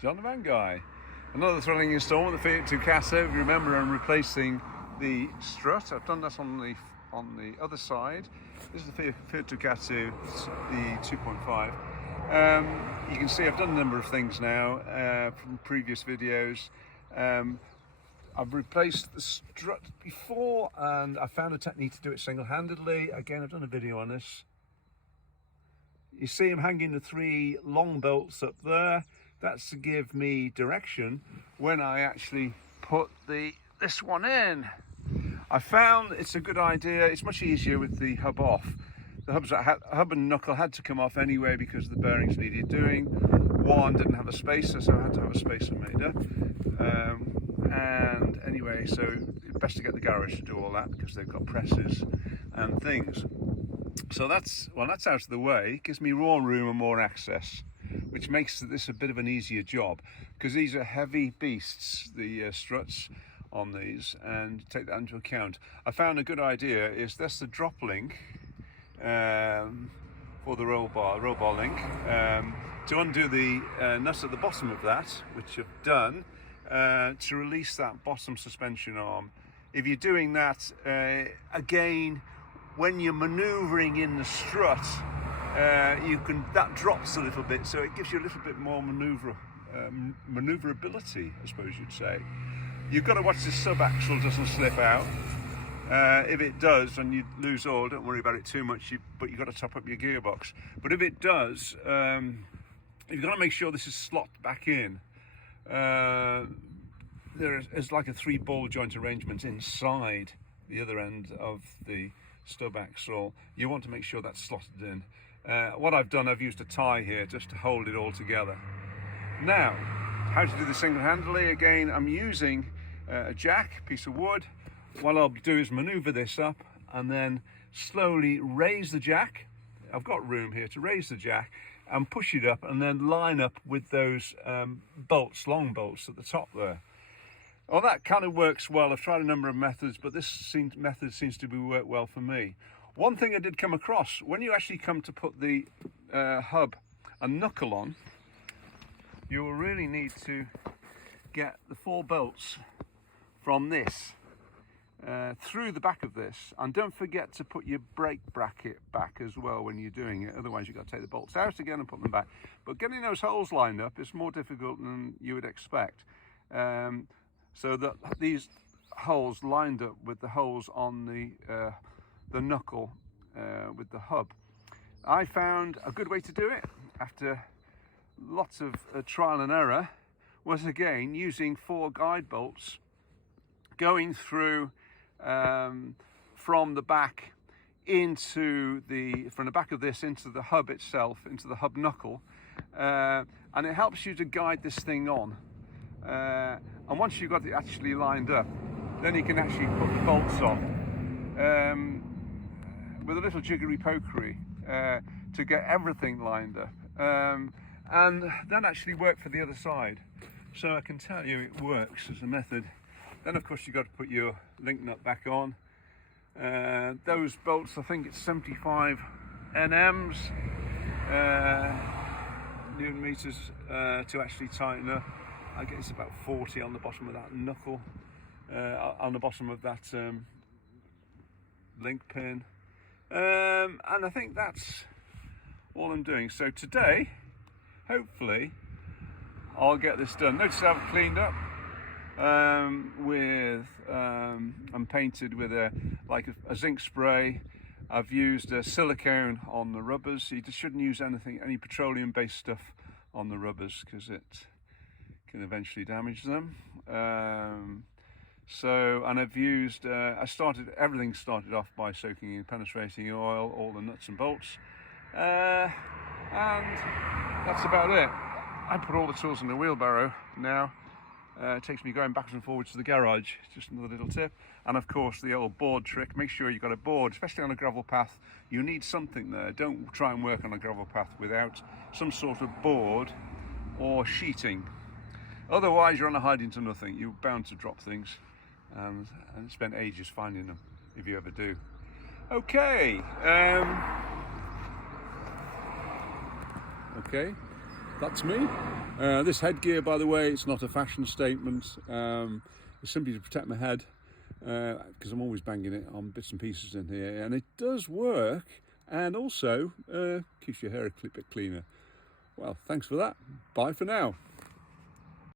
John the Van Guy. Another thrilling installment, the Fiat Ducato. If you remember, I'm replacing the strut. I've done that on the other side. This is the Fiat Ducato, the 2.5. You can see I've done a number of things now from previous videos. I've replaced the strut before, and I found a technique to do it single-handedly. Again, I've done a video on this. You see I'm hanging the 3 long bolts up there. That's to give me direction when I actually put this one in. I found it's a good idea. It's much easier with the hub off. The hub and knuckle had to come off anyway because the bearings needed doing. One didn't have a spacer, so I had to have a spacer made up. And anyway, so it's best to get the garage to do all that because they've got presses and things. So that's out of the way. It gives me more room and more access, which makes this a bit of an easier job because these are heavy beasts, the struts on these, and take that into account. I found a good idea is that's the drop link for the roll bar link, to undo the nuts at the bottom of that, which I've done, to release that bottom suspension arm. If you're doing that, again, when you're maneuvering in the strut, that drops a little bit, so it gives you a little bit more maneuverability, I suppose you'd say. You've got to watch the sub-axle doesn't slip out. If it does and you lose oil, don't worry about it too much, but you've got to top up your gearbox. But if it does, you've got to make sure this is slotted back in. There's like a 3 ball joint arrangement inside the other end of the stub axle. You want to make sure that's slotted in. What I've done, I've used a tie here just to hold it all together. Now, how to do this single-handedly? Again, I'm using a jack, piece of wood. What I'll do is maneuver this up and then slowly raise the jack. I've got room here to raise the jack and push it up and then line up with those bolts, long bolts at the top there. Well, that kind of works well. I've tried a number of methods, but this method seems to work well for me. One thing I did come across, when you actually come to put the hub and knuckle on, you will really need to get the 4 bolts from this through the back of this, and don't forget to put your brake bracket back as well when you're doing it, otherwise you've got to take the bolts out again and put them back. But getting those holes lined up is more difficult than you would expect. So that these holes lined up with the holes on the knuckle with the hub. I found a good way to do it after lots of trial and error was again using 4 guide bolts going through from the back from the back of this into the hub itself, into the hub knuckle, and it helps you to guide this thing on. And once you've got it actually lined up, then you can actually put the bolts on with a little jiggery pokery to get everything lined up, and that actually worked for the other side. So I can tell you it works as a method. Then of course you've got to put your link nut back on. Those bolts, I think it's 75 NMs, Newton meters, to actually tighten up. I guess it's about 40 on the bottom of that knuckle, on the bottom of that link pin, and I think that's all I'm doing. So today, hopefully, I'll get this done. Notice I've cleaned up I'm painted with a zinc spray. I've used a silicone on the rubbers. You just shouldn't use any petroleum-based stuff on the rubbers because it can eventually damage them. And I've used, everything started off by soaking in penetrating oil, all the nuts and bolts, and that's about it. I put all the tools in the wheelbarrow now. It takes me going backwards and forwards to the garage, just another little tip. And of course the old board trick, make sure you've got a board, especially on a gravel path. You need something there. Don't try and work on a gravel path without some sort of board or sheeting. Otherwise you're on a hiding to nothing. You're bound to drop things and spend ages finding them, if you ever do. Okay, okay, that's me. This headgear, by the way, it's not a fashion statement. It's simply to protect my head, because I'm always banging it on bits and pieces in here, and it does work, and also keeps your hair a bit cleaner. Well, thanks for that. Bye for now.